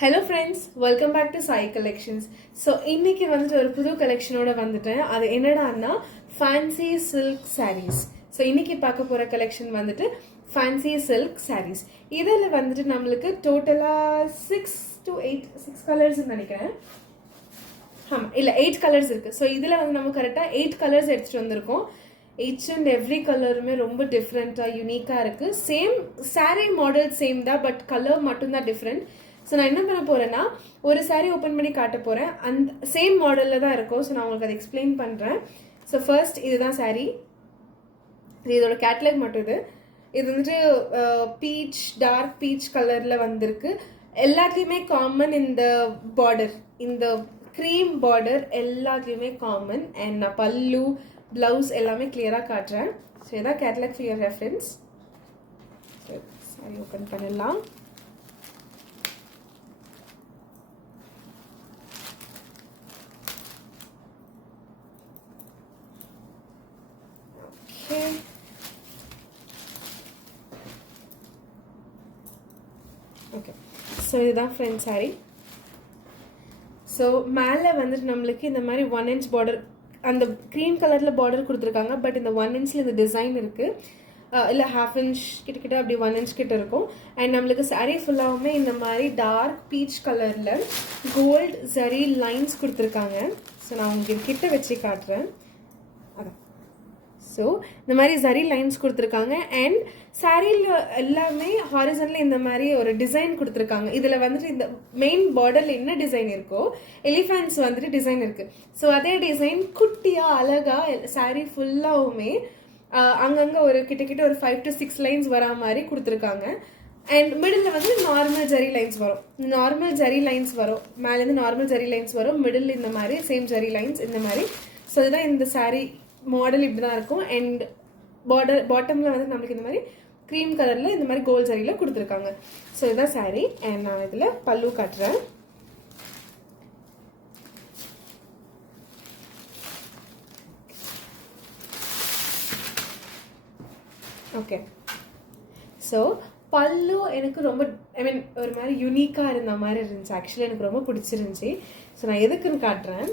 Hello friends, welcome back to Sai Collections. So இன்னைக்கு வந்துட்டு ஒரு புது கலெக்ஷனோட வந்துட்டேன். அது என்னடான்னா fancy silk sarees. So இன்னைக்கு பார்க்க போற கலெக்ஷன் வந்துட்டு fancy silk sarees. இதில் வந்துட்டு நம்மளுக்கு டோட்டலா 6 கலர்ஸ் நினைக்கிறேன். ஆமா இல்ல 8 கலர்ஸ் இருக்கு. ஸோ இதுல வந்து நம்ம கரெக்டா 8 கலர்ஸ் எடுத்துட்டு வந்திருக்கோம். each and every கலருமே ரொம்ப டிஃப்ரெண்டா யூனிக்கா இருக்கு. சேம் saree மாடல் சேம் தான், பட் கலர் மட்டும்தான் டிஃப்ரெண்ட். ஸோ நான் என்ன பண்ண போறேன்னா ஒரு saree ஓப்பன் பண்ணி காட்ட போறேன். அந்த சேம் மாடல்ல தான் இருக்கும். ஸோ நான் உங்களுக்கு அதை எக்ஸ்பிளைன் பண்றேன். ஸோ ஃபர்ஸ்ட் இதுதான் saree. இதோட கேட்லாக் மட்டும் இது வந்துட்டு பீச் டார்க் பீச் கலர்ல வந்திருக்கு. எல்லாத்துலயுமே காமன் இந்த பார்டர், இந்த க்ரீம் பார்டர் எல்லாத்துலயுமே காமன். அண்ட் நான் பல்லு பிளவுஸ் எல்லாமே கிளியரா காட்டுறேன். ஸோ இதான் catalogue for your reference. saree open பண்ணலாம். ஓகே, ஸோ இதுதான் ஃப்ரெண்ட் சாரி. ஸோ மேலே வந்துட்டு நம்மளுக்கு இந்த மாதிரி 1 inch பார்டர், அந்த க்ரீம் கலரில் பார்டர் கொடுத்துருக்காங்க. பட் இந்த 1 inchல இந்த டிசைன் இருக்குது. இல்லை 1/2 inch கிட்ட அப்படி 1 inch கிட்ட இருக்கும். அண்ட் நம்மளுக்கு சாரீ ஃபுல்லாகவுமே இந்த மாதிரி டார்க் பீச் கலரில் கோல்டு ஜரி லைன்ஸ் கொடுத்துருக்காங்க. ஸோ நான் உங்களுக்கு கிட்ட வச்சு காட்டுறேன். அதான், ஸோ இந்த மாதிரி ஜரி லைன்ஸ் கொடுத்துருக்காங்க. அண்ட் சாரியில் எல்லாமே ஹாரிசன்ல இந்த மாதிரி ஒரு டிசைன் கொடுத்துருக்காங்க. இதில் வந்துட்டு இந்த மெயின் பார்டரில் என்ன டிசைன் இருக்கோ எலிஃபென்ட்ஸ் வந்துட்டு டிசைன் இருக்குது. ஸோ அதே டிசைன் குட்டியாக அழகாக சாரி ஃபுல்லாகவுமே அங்கங்கே ஒரு கிட்டக்கிட்ட ஒரு 5 to 6 லைன்ஸ் வரா மாதிரி கொடுத்துருக்காங்க. அண்ட் மிடில் வந்து நார்மல் ஜரி லைன்ஸ் வரும். நார்மல் ஜரி லைன்ஸ் வரும், மேலேருந்து நார்மல் ஜரி லைன்ஸ் வரும், மிடில் இந்த மாதிரி சேம் ஜரி லைன்ஸ் இந்த மாதிரி. ஸோ இதுதான் இந்த சாரி மாடல், இப்படி தான் இருக்கும். அண்ட் பாட்டமில் வந்து நம்மளுக்கு இந்த மாதிரி க்ரீம் கலரில் இந்த மாதிரி கோல்ட் சாரியில் கொடுத்துருக்காங்க. ஸோ இதுதான் சாரி. அண்ட் நான் இதில் பல்லு காட்டுறேன். ஓகே, ஸோ பல்லு எனக்கு ரொம்ப ஒரு மாதிரி யூனிக்காக இருந்த மாதிரி இருந்துச்சு. ஆக்சுவலி எனக்கு ரொம்ப பிடிச்சிருந்துச்சி. ஸோ நான் எதுக்குன்னு காட்டுறேன்.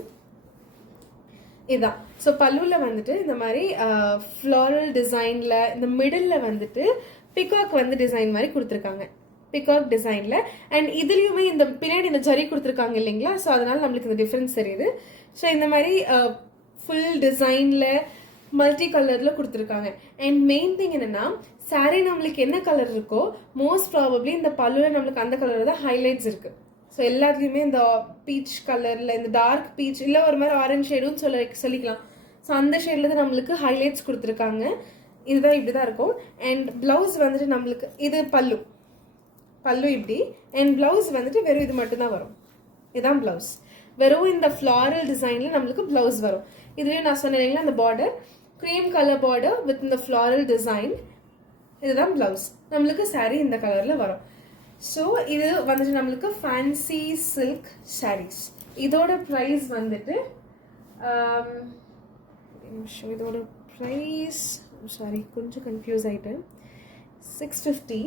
இதுதான். ஸோ பல்லுவில் வந்துட்டு இந்த மாதிரி ஃப்ளாரல் டிசைனில் இந்த மிடில் வந்துட்டு பிகாக் வந்து டிசைன் மாதிரி கொடுத்துருக்காங்க, பிகாக் டிசைனில். அண்ட் இதுலேயுமே இந்த பின்னாடி இந்த ஜரி கொடுத்துருக்காங்க இல்லைங்களா. ஸோ அதனால நம்மளுக்கு இந்த டிஃப்ரென்ஸ் தெரியுது. ஸோ இந்த மாதிரி ஃபுல் டிசைனில் மல்டி கலரில் கொடுத்துருக்காங்க. அண்ட் மெயின் திங் என்னென்னா சாரீ நம்மளுக்கு என்ன கலர் இருக்கோ மோஸ்ட் ப்ராபப்ளி இந்த பல்லுவில் நம்மளுக்கு அந்த கலர் தான் ஹைலைட்ஸ் இருக்குது. ஸோ எல்லாத்துலேயுமே இந்த பீச் கலரில் இந்த டார்க் பீச் இல்லை ஒரு மாதிரி ஆரஞ்ச் ஷேடும் சொல்லிக்கலாம். ஸோ அந்த ஷேடில் தான் நம்மளுக்கு ஹைலைட்ஸ் கொடுத்துருக்காங்க. இதுதான் இப்படி தான் இருக்கும். அண்ட் ப்ளவுஸ் வந்துட்டு நம்மளுக்கு இது பல்லு இப்படி. அண்ட் ப்ளவுஸ் வந்துட்டு வெறும் இது மட்டும்தான் வரும். இதுதான் ப்ளவுஸ். வெறும் இந்த ஃப்ளாரல் டிசைனில் நம்மளுக்கு ப்ளவுஸ் வரும். இதுலேயும் நான் சொன்னேன் இல்லைங்களா, அந்த border cream colour border with இந்த ஃப்ளாரல் டிசைன். இதுதான் ப்ளவுஸ். நம்மளுக்கு சாரீ இந்த கலரில் வரும். ஸோ இது வந்துட்டு நம்மளுக்கு ஃபேன்சி சில்க் சாரீஸ். இதோட ப்ரைஸ் வந்துட்டு இதோட ப்ரைஸ் சாரி கொஞ்சம் கன்ஃபியூஸ் ஆகிட்டேன். 650.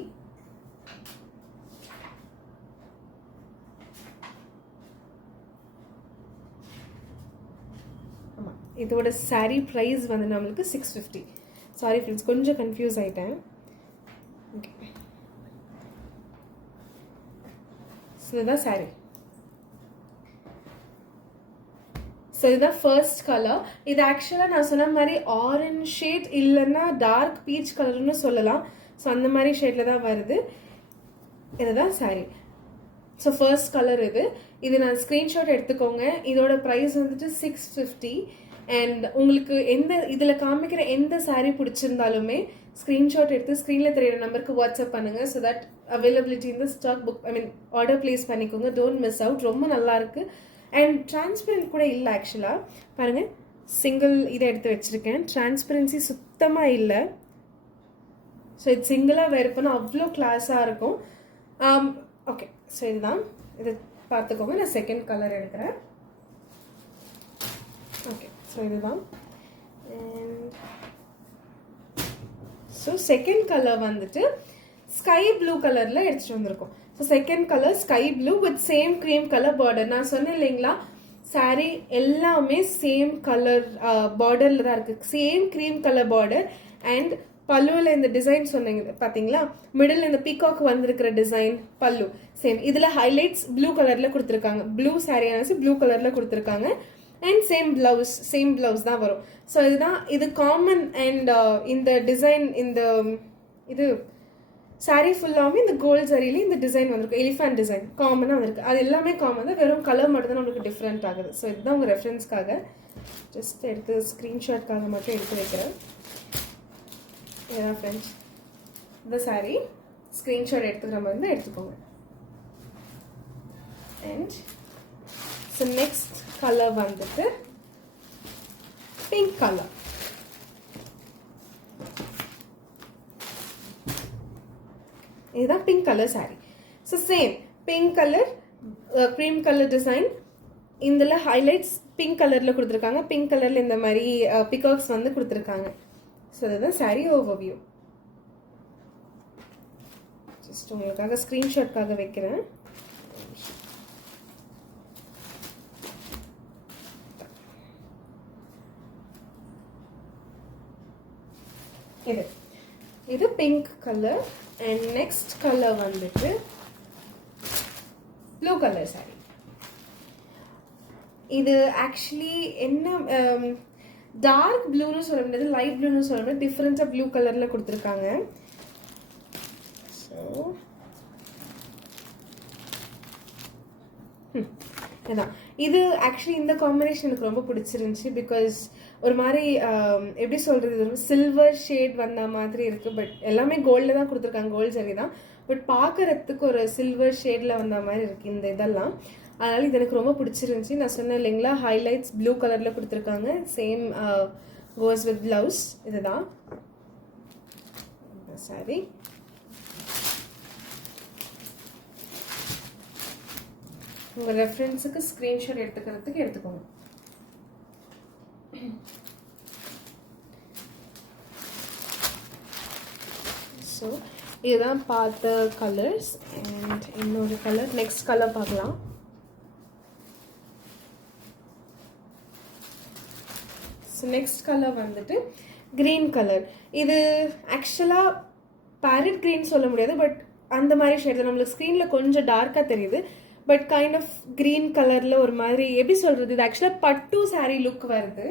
ஆமாம், இதோட சாரீ ப்ரைஸ் வந்து நம்மளுக்கு 650. சாரி ஃப்ரெண்ட்ஸ், கொஞ்சம் கன்ஃபியூஸ் ஆகிட்டேன். ஓகே, ஸோ இதுதான் சாரீ. ஸோ இதுதான் ஃபர்ஸ்ட் கலர். இது ஆக்சுவலாக நான் சொன்ன மாதிரி ஆரஞ்ச் ஷேட் இல்லைன்னா டார்க் பீச் கலர்னு சொல்லலாம். ஸோ அந்த மாதிரி ஷேடில் தான் வருது. இதுதான் சாரீ. ஸோ ஃபர்ஸ்ட் கலர் இது நான் ஸ்க்ரீன்ஷாட் எடுத்துக்கோங்க. இதோட ப்ரைஸ் வந்துட்டு 650. அண்ட் உங்களுக்கு இதில் காமிக்கிற எந்த சாரீ பிடிச்சிருந்தாலுமே ஸ்க்ரீன்ஷாட் எடுத்து ஸ்க்ரீனில் தெரியிற நம்பருக்கு வாட்ஸ்அப் பண்ணுங்கள். ஸோ தட் அவைலபிலிட்டி இந்த ஸ்டாக் புக் ஆர்டர் ப்ளேஸ் பண்ணிக்கோங்க. Don't miss out. ரொம்ப நல்லாயிருக்கு. அண்ட் டிரான்ஸ்பரண்ட் கூட இல்லை. ஆக்சுவலாக பாருங்கள், சிங்கிள் இதை எடுத்து வச்சுருக்கேன். டிரான்ஸ்பரன்சி சுத்தமாக இல்லை. ஸோ இது சிங்கிளாக வேர் பண்ணால் அவ்வளோ கிளாஸாக இருக்கும். ஓகே, ஸோ இதுதான். இதை பார்த்துக்கோங்க. நான் செகண்ட் கலர் எடுக்கிறேன். ஓகே, ஸோ இதுதான். அண்ட் ஸோ செகண்ட் கலர் வந்துட்டு ஸ்கை ப்ளூ கலரில் எடுத்துகிட்டு வந்திருக்கோம். So second colour sky blue with same cream colour border. நான் சொன்னேன் இல்லைங்களா, சாரீ எல்லாமே சேம் கலர் பார்டரில் தான் இருக்குது, same cream colour border. And பல்லுவில் இந்த டிசைன் சொன்னீங்க பார்த்தீங்களா, மிடில் இந்த பீகாக் வந்திருக்கிற டிசைன் பல்லு சேம். இதில் ஹைலைட்ஸ் ப்ளூ கலரில் கொடுத்துருக்காங்க, ப்ளூ சாரியானது ப்ளூ கலரில் கொடுத்துருக்காங்க. அண்ட் சேம் பிளவுஸ் தான் வரும். ஸோ இதுதான் இது காமன். அண்ட் இந்த டிசைன், இந்த இது சாரீ ஃபுல்லாமே இந்த கோல்ட் சரியில இந்த டிசைன் வந்திருக்கு, எலிஃபண்ட் டிசைன் காமனாக வந்திருக்கு. அது எல்லாமே காமன் தான், வெறும் கலர் மட்டும் தான் நம்மளுக்கு டிஃப்ரெண்ட் ஆகுது. ஸோ இதுதான் உங்கள் ரெஃபரன்ஸ்க்காக ஜஸ்ட் எடுத்து ஸ்க்ரீன்ஷாட்காக மட்டும் எடுத்து வைக்கிறேன். ஏதான் ஃப்ரெண்ட்ஸ், இந்த சாரீ ஸ்க்ரீன்ஷாட் எடுத்துக்கிற மாதிரி தான் எடுத்துக்கோங்க. அண்ட் ஸோ நெக்ஸ்ட் கலர் வந்துட்டு பிங்க் கலர். இதுதான் pink colour sari. So same pink colour cream colour design. இதில் ஹைலைட்ஸ் பிங்க் கலரில் கொடுத்துருக்காங்க, பிங்க் கலரில் இந்த மாதிரி பிகாக்ஸ் வந்து கொடுத்துருக்காங்க. ஸோ இதுதான் சாரீ ஓவர்வியூ. ஜஸ்ட் உங்களுக்காக ஸ்க்ரீன்ஷாட்காக வைக்கிறேன். இது pink colour. And next colour வந்துட்டு ப்ளூ கலர் சாரி. இது ஆக்சுவலி என்ன டார்க் ப்ளூன்னு சொல்ல முடியாது, லைட் ப்ளூன்னு சொல்ல முடியாது, டிஃப்ரெண்ட்டாக ப்ளூ கலரில் கொடுத்துருக்காங்க. ஸோ அதான் இது ஆக்சுவலி இந்த காம்பினேஷன் எனக்கு ரொம்ப பிடிச்சிருந்துச்சி. பிகாஸ் ஒரு மாதிரி எப்படி சொல்கிறது, ஒரு சில்வர் ஷேட் வந்த மாதிரி இருக்குது. பட் எல்லாமே கோல்டில் தான் கொடுத்துருக்காங்க, கோல்டு சரி தான். பட் பார்க்குறதுக்கு ஒரு சில்வர் ஷேடில் வந்த மாதிரி இருக்குது இந்த இதெல்லாம். அதனால் இது எனக்கு ரொம்ப பிடிச்சிருந்துச்சி. நான் சொன்னேன் இல்லைங்களா, ஹைலைட்ஸ் ப்ளூ கலரில் கொடுத்துருக்காங்க, சேம் கோஸ் வித் ப்ளவுஸ். இதுதான் சாரி. உங்கள் ரெஃபரன்ஸுக்கு ஸ்க்ரீன்ஷாட் எடுத்துக்கிறதுக்கு எடுத்துக்கோங்க. ஸோ இதுதான் பார்த்த கலர்ஸ். அண்ட் இன்னொரு கலர், நெக்ஸ்ட் கலர் பார்க்கலாம். ஸோ நெக்ஸ்ட் கலர் வந்துட்டு க்ரீன் கலர். இது ஆக்சுவலாக பேரட் க்ரீன் சொல்ல முடியாது, பட் அந்த மாதிரி ஷேட் தான். நம்மளுக்கு ஸ்க்ரீனில் கொஞ்சம் டார்க்காக தெரியுது, பட் கைண்ட் ஆஃப் க்ரீன் கலரில் ஒரு மாதிரி எப்படி சொல்கிறது, இது ஆக்சுவலாக பட்டு சாரீ லுக் வருது,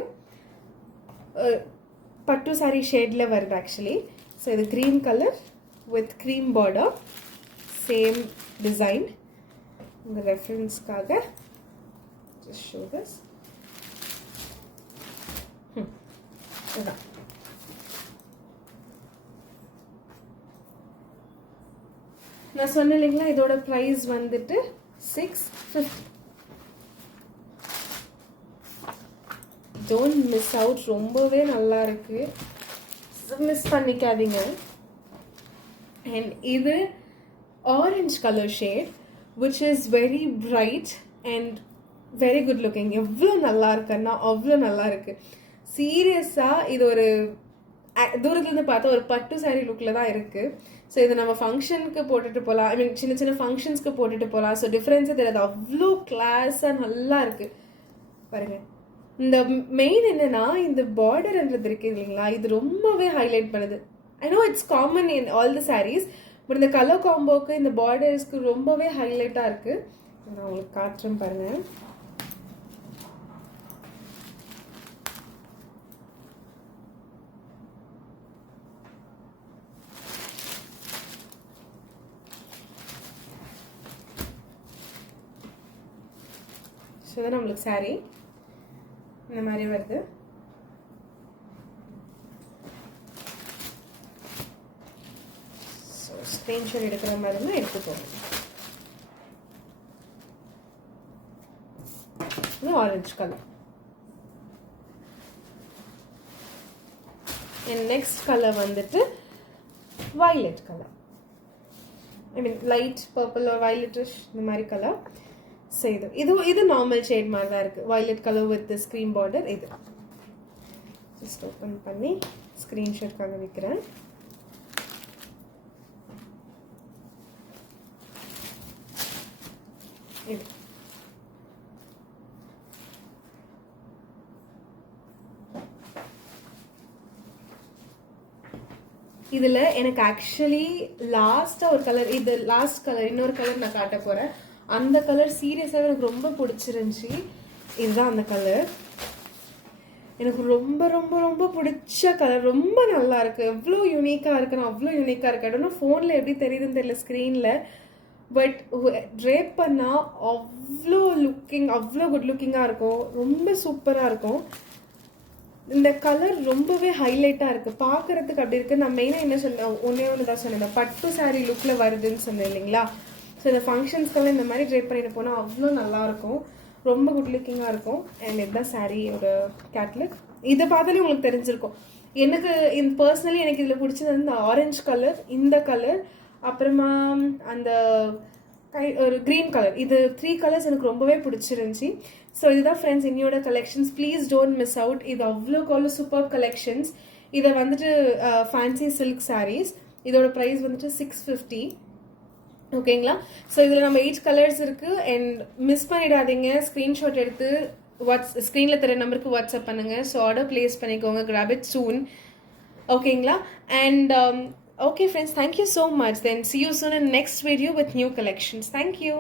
பட்டு சாரீ ஷேடில் வருது ஆக்சுவலி. ஸோ இது green colour with cream border, same design. உங்கள் ரெஃபரன்ஸ்க்காக ஜஸ்ட் ஷோ திஸ். இதுதான் நான் சொன்னேன் இல்லைங்களா, இதோட ப்ரைஸ் வந்துட்டு 650. டோன்ட் மிஸ் அவுட், ரொம்பவே நல்லா இருக்கு, மிஸ் பண்ணிக்காதீங்க. அண்ட் இது orange colour shade which is very bright and very good looking. எவ்வளோ நல்லா இருக்குன்னா அவ்வளோ நல்லா இருக்கு. சீரியஸாக இது ஒரு தூரத்துலேருந்து பார்த்தா ஒரு பட்டு சாரீ லுக்கில் தான் இருக்குது. ஸோ இதை நம்ம ஃபங்க்ஷனுக்கு போட்டுட்டு போகலாம், ஐ மீன் சின்ன சின்ன ஃபங்க்ஷன்ஸ்க்கு போட்டுட்டு போகலாம். ஸோ டிஃப்ரென்ஸே தெரியாது, அவ்வளோ கிளாஸாக நல்லா இருக்குது பாருங்கள். இந்த மெயின் என்னன்னா, இந்த பார்டர்ன்றது இருக்கு இல்லைங்களா, இது ரொம்பவே ஹைலைட் பண்ணுது. I know it's common in all the saris, but இந்த கலர் காம்போக்கு இந்த பார்டர்ஸ்க்கு ரொம்பவே ஹைலைட்டாக இருக்குது. நான் உங்களுக்கு காட்டுறேன் பாருங்கள். ஸோ தான் நம்மளுக்கு சாரீ இந்த மாதிரி வருது. ஸோ ஸ்க்ரீன்ஷாட் எடுக்கிற மாதிரி தான் எடுத்துக்கோங்க. இது orange colour. And next colour வந்துட்டு வயலட் கலர், ஐ மீன் லைட் பர்பிள் வயலட்டிஷ் இந்த மாதிரி கலர். ஸோ இது நார்மல் ஷேட் மாதிரி தான் இருக்குது, violet colour with screen border. இது ஜஸ்ட் ஓப்பன் பண்ணி ஸ்க்ரீன்ஷாட்காக வைக்கிறேன். இது இதில் எனக்கு ஆக்சுவலி லாஸ்ட்டாக ஒரு கலர், இது லாஸ்ட் கலர், இன்னொரு கலர் நான் காட்ட போகிறேன். அந்த கலர் சீரியஸாக எனக்கு ரொம்ப பிடிச்சிருந்துச்சி. இதுதான் அந்த கலர். எனக்கு ரொம்ப ரொம்ப ரொம்ப பிடிச்ச கலர். ரொம்ப நல்லா இருக்குது. எவ்வளோ யூனிக்காக இருக்குன்னு அவ்வளோ யூனிக்காக இருக்கு. ஐ டோன்ட் ஃபோனில் எப்படி தெரியுதுன்னு தெரியல ஸ்க்ரீனில். பட் ட்ரேப் பண்ணால் அவ்வளோ லுக்கிங், அவ்வளோ குட் லுக்கிங்காக இருக்கும். ரொம்ப சூப்பராக இருக்கும். இந்த கலர் ரொம்பவே ஹைலைட்டாக இருக்குது. பார்க்குறதுக்கு அப்படி இருக்குது. நான் மெயினாக என்ன சொன்னேன், ஒன்று தான் சொன்னேன், பட்டு சாரீ லுக்கில் வருதுன்னு சொன்னேன் இல்லைங்களா. ஸோ இந்த ஃபங்க்ஷன்ஸ்க்கெல்லாம் இந்த மாதிரி ட்ரேப் பண்ணிட்டு போனால் அவ்வளோ நல்லாயிருக்கும். ரொம்ப குட் லுக்கிங்காக இருக்கும். அண்ட் இதுதான் சாரியோட கேட்லாக். இதை பார்த்தாலே உங்களுக்கு தெரிஞ்சிருக்கும். எனக்கு பர்சனலி எனக்கு இதில் பிடிச்சது இந்த ஆரஞ்சு கலர், இந்த கலர், அப்புறமா அந்த ஒரு க்ரீன் கலர். இது 3 கலர்ஸ் எனக்கு ரொம்பவே பிடிச்சிருந்துச்சி. ஸோ இதுதான் ஃப்ரெண்ட்ஸ் இன்னையோட collections. Please don't miss out. இது அவ்வளோ சூப்பர் கலெக்ஷன்ஸ். இதை வந்துட்டு ஃபேன்சி சில்க் சாரீஸ். இதோட ப்ரைஸ் வந்துட்டு 650. ஓகேங்களா. ஸோ இதில் நம்ம 8 கலர்ஸ் இருக்குது. அண்ட் மிஸ் பண்ணிடாதீங்க. ஸ்க்ரீன்ஷாட் எடுத்து ஸ்க்ரீனில் தர நம்பருக்கு வாட்ஸ்அப் பண்ணுங்கள். ஸோ ஆர்டர் ப்ளேஸ் பண்ணிக்கோங்க. Grab it soon. ஓகேங்களா. And okay friends, thank you so much. Then see you soon in next video with new collections. Thank you.